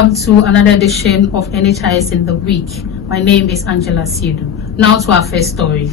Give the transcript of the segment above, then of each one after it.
Welcome to another edition of NHIS in the Week. My name is Angela Siedu. Now to our first story.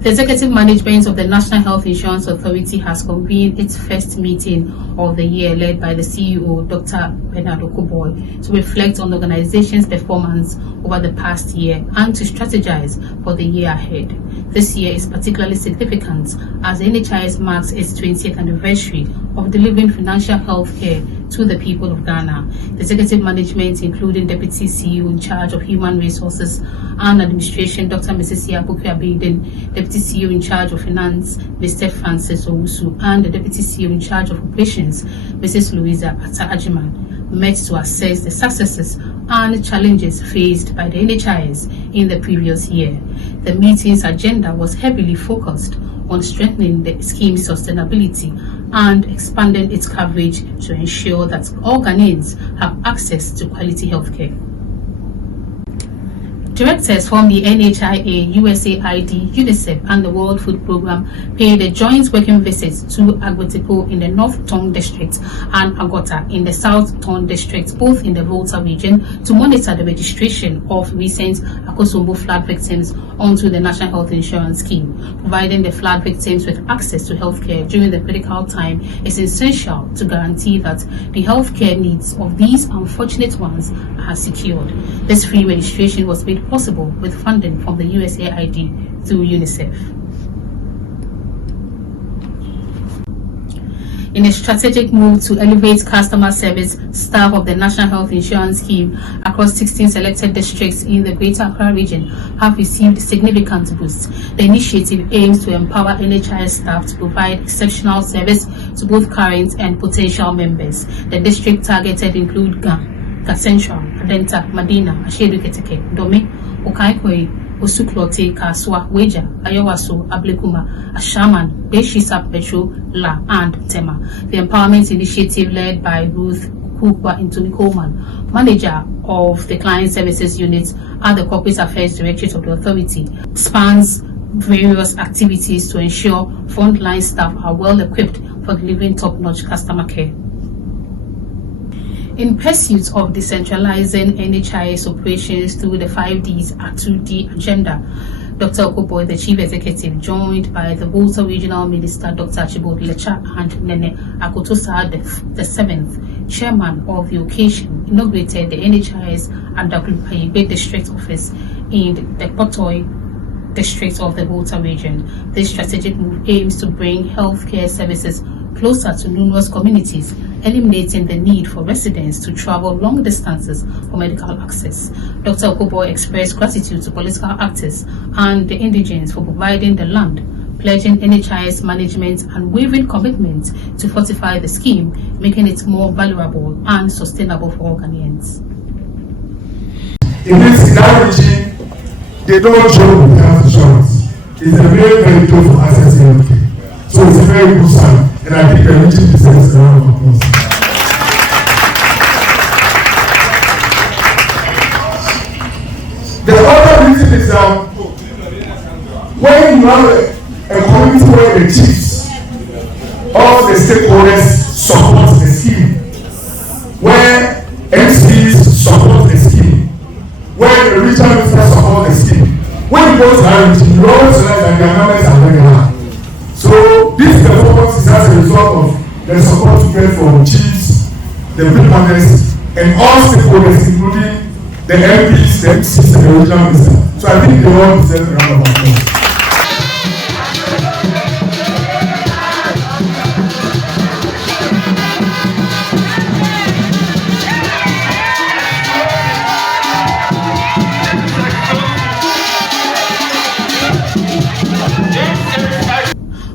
The Executive Management of the National Health Insurance Authority has convened its first meeting of the year, led by the CEO, Dr. Bernard Okuboy, to reflect on the organization's performance over the past year and to strategize for the year ahead. This year is particularly significant as the NHIS marks its 20th anniversary of delivering financial health care to the people of Ghana. The Executive Management, including Deputy CEO in charge of Human Resources and Administration, Dr. Mrs. Yabuku Abedin, Deputy CEO in charge of Finance, Mr. Francis Owusu, and the Deputy CEO in charge of Operations, Mrs. Louisa Atta-Ajiman, met to assess the successes and challenges faced by the NHIS in the previous year. The meeting's agenda was heavily focused on strengthening the scheme's sustainability and expanding its coverage to ensure that all Ghanaians have access to quality healthcare. Directors from the NHIA, USAID, UNICEF and the World Food Programme paid a joint working visit to Agbotipo in the North Tongue District and Agota in the South Tongue District, both in the Volta region, to monitor the registration of recent Akosombo flood victims onto the National Health Insurance Scheme. Providing the flood victims with access to healthcare during the critical time is essential to guarantee that the healthcare needs of these unfortunate ones are secured. This free registration was made possible with funding from the USAID through UNICEF. In a strategic move to elevate customer service, staff of the National Health Insurance Scheme across 16 selected districts in the Greater Accra region have received significant boosts. The initiative aims to empower NHIS staff to provide exceptional service to both current and potential members. The district targeted include Central, Adenta, Madina, Ashedu Keteke, Dome, Okaikwe, Osuklote, Kaswa, Weja, Ayawaso, Ablekuma, Ashaman, Beshisa, Petro, La, and Tema. The empowerment initiative, led by Ruth Kukwa Intumi Coleman, manager of the Client Services Unit at the Corporate Affairs Directorate of the Authority, spans various activities to ensure frontline staff are well equipped for delivering top-notch customer care. In pursuit of decentralizing NHIS operations through the 5Ds R2D agenda, Dr. Okuboy, the Chief Executive, joined by the Volta Regional Minister, Dr. Chibod Lecha, and Nene Akotosa, the 7th Chairman of the occasion, inaugurated the NHIS at the District Office in the Potoi District of the Volta region. This strategic move aims to bring healthcare services closer to numerous communities, eliminating the need for residents to travel long distances for medical access. Dr. Okuboy expressed gratitude to political actors and the indigents for providing the land, pledging NHIS management unwavering commitment to fortify the scheme, making it more valuable and sustainable for all Ghanaians. In that region, they don't joke with health insurance. It's a very, very good for accessing healthcare. So it's a very good sign. And I think the region deserves a round of applause. The other reason is that when you have a community where the chiefs, all the stakeholders support the scheme, where MCs support the scheme, where the regional ministers support the scheme, when you go to that region, you always realize that their numbers are very high. So this performance is as a result of the support you get from chiefs, the partners, and all stakeholders, including the MPs, the MCs, and the regional minister. So I think they all deserve a round of applause.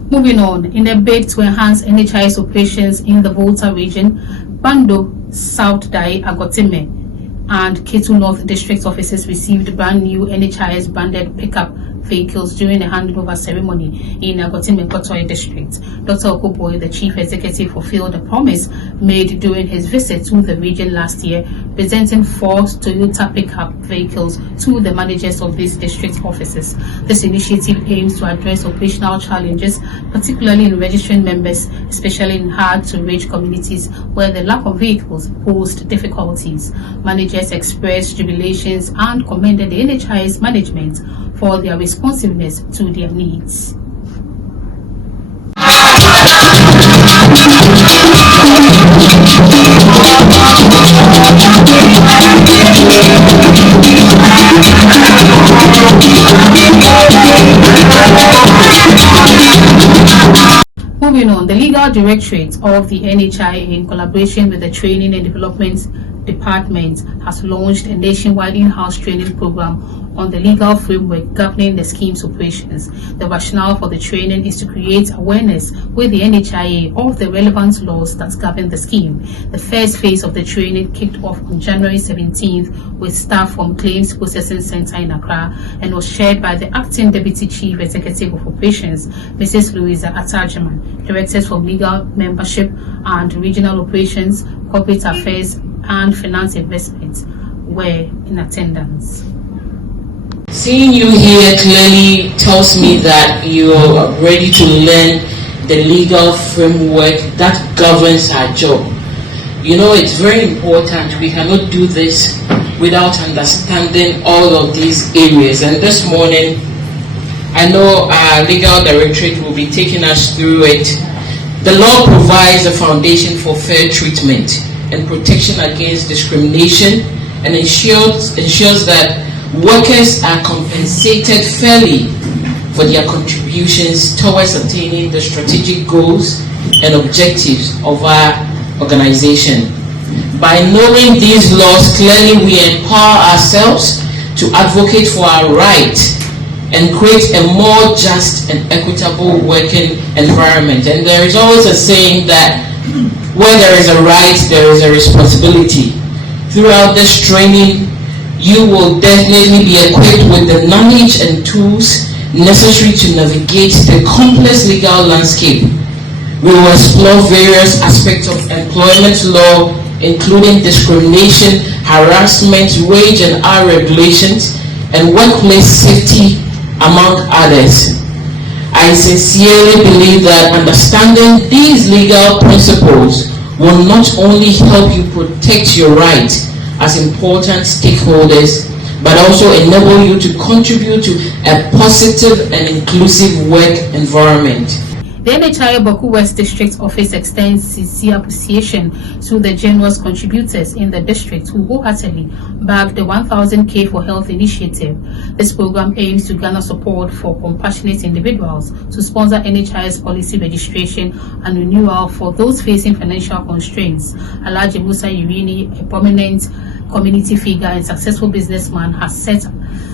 Moving on, in a bid to enhance NHIS operations in the Volta region, Bando, South Dai, Agotime, and Ketu North District offices received brand new NHIS branded pickup vehicles during the handover ceremony in Agoti-Menkotoi district. Dr. Okuboy, the chief executive, fulfilled the promise made during his visit to the region last year, presenting 4 Toyota pickup vehicles to the managers of these district offices. This initiative aims to address operational challenges, particularly in registering members, especially in hard-to-reach communities where the lack of vehicles posed difficulties. Managers expressed jubilations and commended the NHIS management for their responsiveness to their needs. Moving on, the Legal Directorate of the NHIA, in collaboration with the Training and Development Department, has launched a nationwide in-house training program on the legal framework governing the scheme's operations. The rationale for the training is to create awareness with the NHIA of the relevant laws that govern the scheme. The first phase of the training kicked off on January 17th with staff from Claims Processing Center in Accra and was chaired by the Acting Deputy Chief Executive of Operations, Mrs. Louisa Atajaman. Directors from Legal Membership and Regional Operations, Corporate Affairs and Finance Investments were in attendance. Seeing you here clearly tells me that you are ready to learn the legal framework that governs our job. You know, it's very important. We cannot do this without understanding all of these areas. And this morning, I know our legal directorate will be taking us through it. The law provides a foundation for fair treatment and protection against discrimination and ensures that workers are compensated fairly for their contributions towards attaining the strategic goals and objectives of our organization. By knowing these laws clearly, we empower ourselves to advocate for our rights and create a more just and equitable working environment. And there is always a saying that where there is a right, there is a responsibility. Throughout this training, you will definitely be equipped with the knowledge and tools necessary to navigate the complex legal landscape. We will explore various aspects of employment law, including discrimination, harassment, wage and hour regulations, and workplace safety, among others. I sincerely believe that understanding these legal principles will not only help you protect your rights as important stakeholders, but also enable you to contribute to a positive and inclusive work environment. The NHIA Boku West District Office extends sincere appreciation to the generous contributors in the district who wholeheartedly backed the 1000K for Health initiative. This program aims to garner support for compassionate individuals to sponsor NHIS policy registration and renewal for those facing financial constraints. Alhaji Musa Irini, a prominent community figure and successful businessman, has set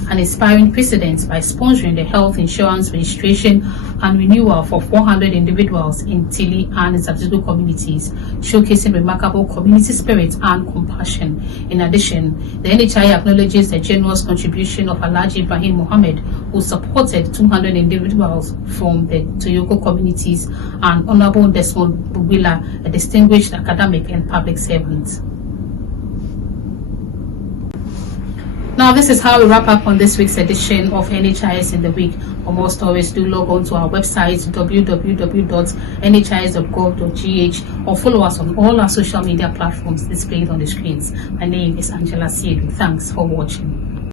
an inspiring precedent by sponsoring the health insurance registration and renewal for 400 individuals in Tili and Zabzigo communities, showcasing remarkable community spirit and compassion. In addition, the NHIA acknowledges the generous contribution of Alhaji Ibrahim Mohammed, who supported 200 individuals from the Toyoko communities, and Honorable Desmond Bubila, a distinguished academic and public servant. Now, this is how we wrap up on this week's edition of NHIS in the Week. For more stories, do log on to our website www.nhis.gov.gh or follow us on all our social media platforms displayed on the screens. My name is Angela Siedu. Thanks for watching.